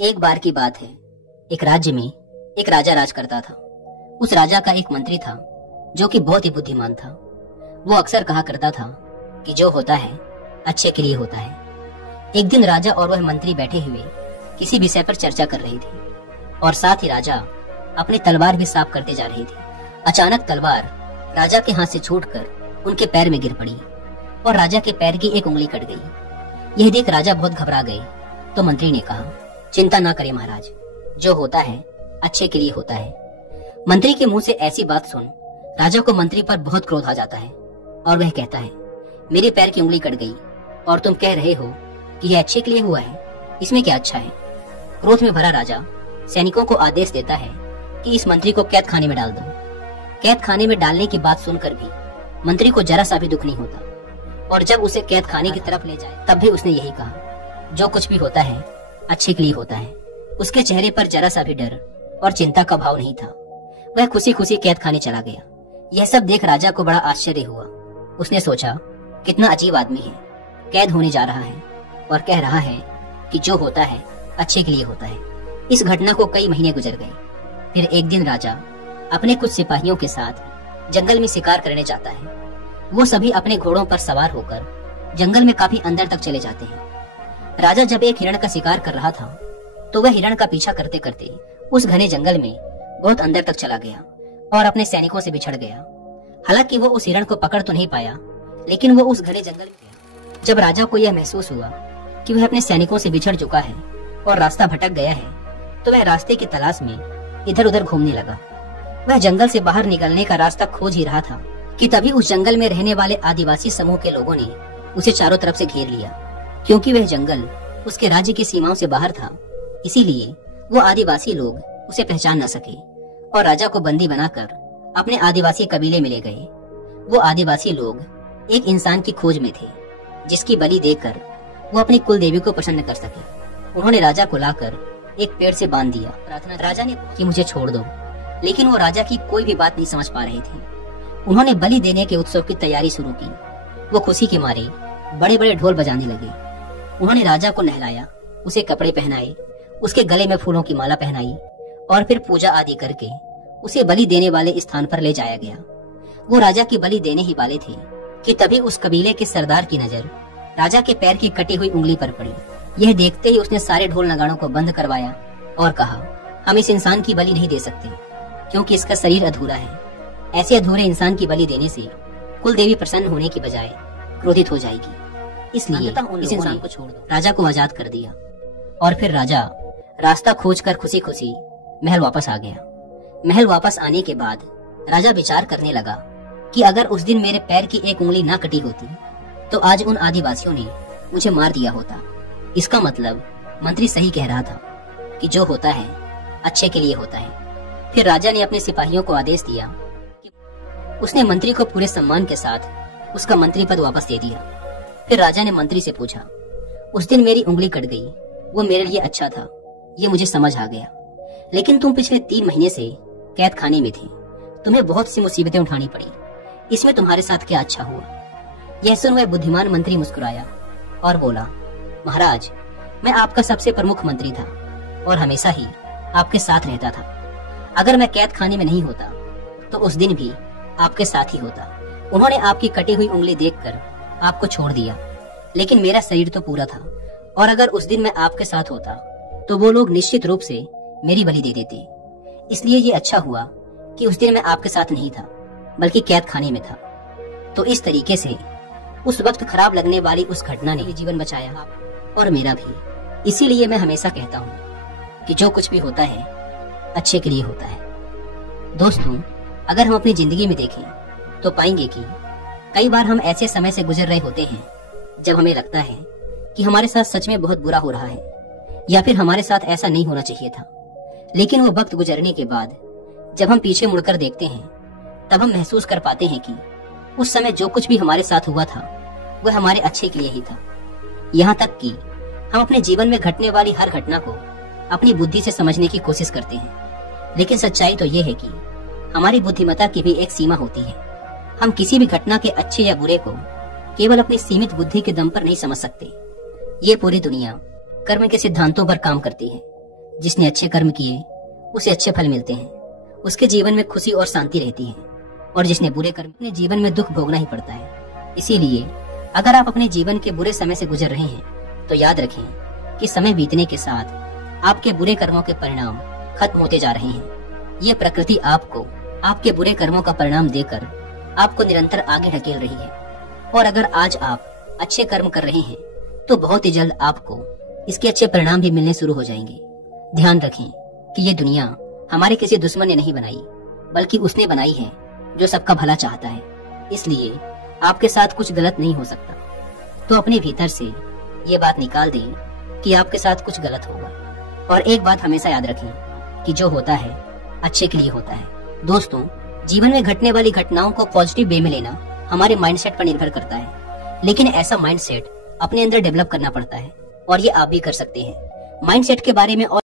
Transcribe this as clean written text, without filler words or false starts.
एक बार की बात है। एक राज्य में एक राजा राज करता था। उस राजा का एक मंत्री था जो कि बहुत ही बुद्धिमान था। वो अक्सर कहा करता था कि जो होता है अच्छे के लिए होता है। एक दिन राजा और वह मंत्री बैठे हुए किसी विषय पर चर्चा कर रहे थे और साथ ही राजा अपनी तलवार भी साफ करते जा रहे थे। अचानक तलवार राजा के हाथ से छूटकर उनके पैर में गिर पड़ी और राजा के पैर की एक उंगली कट गई। यह देख राजा बहुत घबरा गए तो मंत्री ने कहा, चिंता ना करें महाराज, जो होता है अच्छे के लिए होता है। मंत्री के मुंह से ऐसी बात सुन राजा को मंत्री पर बहुत क्रोध आ जाता है और वह कहता है, मेरे पैर की उंगली कट गई और तुम कह रहे हो कि यह अच्छे के लिए हुआ है, इसमें क्या अच्छा है। क्रोध में भरा राजा सैनिकों को आदेश देता है कि इस मंत्री को कैद खाने में डाल दो। कैद खाने में डालने की बात सुनकर भी मंत्री को जरा सा भी दुख नहीं होता और जब उसे कैद खाने की तरफ ले जाए तब भी उसने यही कहा, जो कुछ भी होता है अच्छे के लिए होता है। उसके चेहरे पर जरा सा भी डर और चिंता का भाव नहीं था। वह खुशी खुशी कैद खाने चला गया। यह सब देख राजा को बड़ा आश्चर्य हुआ। उसने सोचा, कितना अजीब आदमी है, कैद होने जा रहा है और कह रहा है कि जो होता है अच्छे के लिए होता है। इस घटना को कई महीने गुजर गए। फिर एक दिन राजा अपने कुछ सिपाहियों के साथ जंगल में शिकार करने जाता है। वो सभी अपने घोड़ों पर सवार होकर जंगल में काफी अंदर तक चले जाते हैं। राजा जब एक हिरण का शिकार कर रहा था तो वह हिरण का पीछा करते करते उस घने जंगल में बहुत अंदर तक चला गया और अपने सैनिकों से बिछड़ गया। हालांकि वो उस हिरण को पकड़ तो नहीं पाया, लेकिन वो उस घने जंगल में गया। जब राजा को यह महसूस हुआ कि वह अपने सैनिकों से बिछड़ चुका है और रास्ता भटक गया है, तो वह रास्ते की तलाश में इधर उधर घूमने लगा। वह जंगल से बाहर निकलने का रास्ता खोज ही रहा था कि तभी उस जंगल में रहने वाले आदिवासी समूह के लोगों ने उसे चारों तरफ से घेर लिया। क्योंकि वह जंगल उसके राज्य की सीमाओं से बाहर था, इसीलिए वो आदिवासी लोग उसे पहचान न सके और राजा को बंदी बनाकर अपने आदिवासी कबीले में ले गए। वो आदिवासी लोग एक इंसान की खोज में थे जिसकी बलि देकर वो अपनी कुल देवी को प्रसन्न कर सके। उन्होंने राजा को लाकर एक पेड़ से बांध दिया। प्रार्थना राजा ने कि मुझे छोड़ दो, लेकिन वो राजा की कोई भी बात नहीं समझ पा रहे थे। उन्होंने बलि देने के उत्सव की तैयारी शुरू की। वो खुशी के मारे बड़े बड़े ढोल बजाने लगे। उन्होंने राजा को नहलाया, उसे कपड़े पहनाए, उसके गले में फूलों की माला पहनाई और फिर पूजा आदि करके उसे बलि देने वाले स्थान पर ले जाया गया। वो राजा की बलि देने ही वाले थे कि तभी उस कबीले के सरदार की नजर राजा के पैर की कटी हुई उंगली पर पड़ी। यह देखते ही उसने सारे ढोल नगाड़ों को बंद करवाया और कहा, हम इस इंसान की बलि नहीं दे सकते क्योंकि इसका शरीर अधूरा है। ऐसे अधूरे इंसान की बलि देने से कुल देवी प्रसन्न होने की बजाय क्रोधित हो जाएगी, इसलिए इस इंसान को छोड़ दो। राजा को आजाद कर दिया और फिर राजा रास्ता खोजकर खुशी खुशी महल वापस आ गया। महल वापस आने के बाद राजा विचार करने लगा कि अगर उस दिन मेरे पैर की एक उंगली ना कटी होती तो आज उन आदिवासियों ने मुझे मार दिया होता। इसका मतलब मंत्री सही कह रहा था कि जो होता है अच्छे के लिए होता है। फिर राजा ने अपने सिपाहियों को आदेश दिया कि उसने मंत्री को पूरे सम्मान के साथ उसका मंत्री पद वापस दे दिया। फिर राजा ने मंत्री से पूछा, उस दिन मेरी उंगली कट गई, वो मेरे लिए अच्छा था, ये मुझे समझ आ गया, लेकिन तुम पिछले 3 महीने से कैद खाने में थे, तुम्हें बहुत सी मुसीबतें उठानी पड़ी, इसमें तुम्हारे साथ क्या अच्छा हुआ। यह सुन वह बुद्धिमान मंत्री मुस्कुराया और बोला, महाराज, मैं आपका सबसे प्रमुख मंत्री था और हमेशा ही आपके साथ रहता था। अगर मैं कैद खाने में नहीं होता तो उस दिन भी आपके साथ ही होता। उन्होंने आपकी कटी हुई उंगली देखकर आपको छोड़ दिया, लेकिन मेरा शरीर तो पूरा था और अगर उस दिन मैं आपके साथ होता तो वो लोग निश्चित रूप से मेरी बलि दे देते। इसलिए ये अच्छा हुआ कि उस दिन मैं आपके साथ नहीं था बल्कि कैद खाने में था। तो इस तरीके से उस वक्त खराब लगने वाली उस घटना ने जीवन बचाया और मेरा भी। इसीलिए मैं हमेशा कहता हूँ कि जो कुछ भी होता है अच्छे के लिए होता है। दोस्तों, अगर हम अपनी जिंदगी में देखें तो पाएंगे कि कई बार हम ऐसे समय से गुजर रहे होते हैं जब हमें लगता है कि हमारे साथ सच में बहुत बुरा हो रहा है या फिर हमारे साथ ऐसा नहीं होना चाहिए था। लेकिन वो वक्त गुजरने के बाद जब हम पीछे मुड़कर देखते हैं तब हम महसूस कर पाते हैं कि उस समय जो कुछ भी हमारे साथ हुआ था वह हमारे अच्छे के लिए ही था। यहाँ तक कि हम अपने जीवन में घटने वाली हर घटना को अपनी बुद्धि से समझने की कोशिश करते हैं, लेकिन सच्चाई तो ये है कि हमारी बुद्धिमत्ता की भी एक सीमा होती है। हम किसी भी घटना के अच्छे या बुरे को केवल अपनी सीमित बुद्धि के दम पर नहीं समझ सकते। ये पूरी दुनिया कर्म के सिद्धांतों पर काम करती है। जिसने अच्छे कर्म किए उसे अच्छे फल मिलते हैं, उसके जीवन में खुशी और शांति रहती है, और जिसने बुरे कर्म अपने जीवन में दुख भोगना ही पड़ता है। इसीलिए अगर आप अपने जीवन के बुरे समय से गुजर रहे हैं तो याद रखें कि समय बीतने के साथ आपके बुरे कर्मों के परिणाम खत्म होते जा रहे हैं। ये प्रकृति आपको आपके बुरे कर्मों का परिणाम देकर आपको निरंतर आगे ढकेल रही है, और अगर आज आप अच्छे कर्म कर रहे हैं तो बहुत ही जल्द आपको इसके अच्छे परिणाम भी मिलने शुरू हो जाएंगे। ध्यान रखें कि ये दुनिया हमारे किसी दुश्मन ने नहीं बनाई, बल्कि उसने बनाई है जो सबका भला चाहता है। इसलिए आपके साथ कुछ गलत नहीं हो सकता, तो अपने भीतर से ये बात निकाल दें कि आपके साथ कुछ गलत होगा। और एक बात हमेशा याद रखें कि जो होता है अच्छे के लिए होता है। दोस्तों, जीवन में घटने वाली घटनाओं को पॉजिटिव वे में लेना हमारे माइंडसेट पर निर्भर करता है, लेकिन ऐसा माइंडसेट अपने अंदर डेवलप करना पड़ता है, और ये आप भी कर सकते हैं। माइंडसेट के बारे में और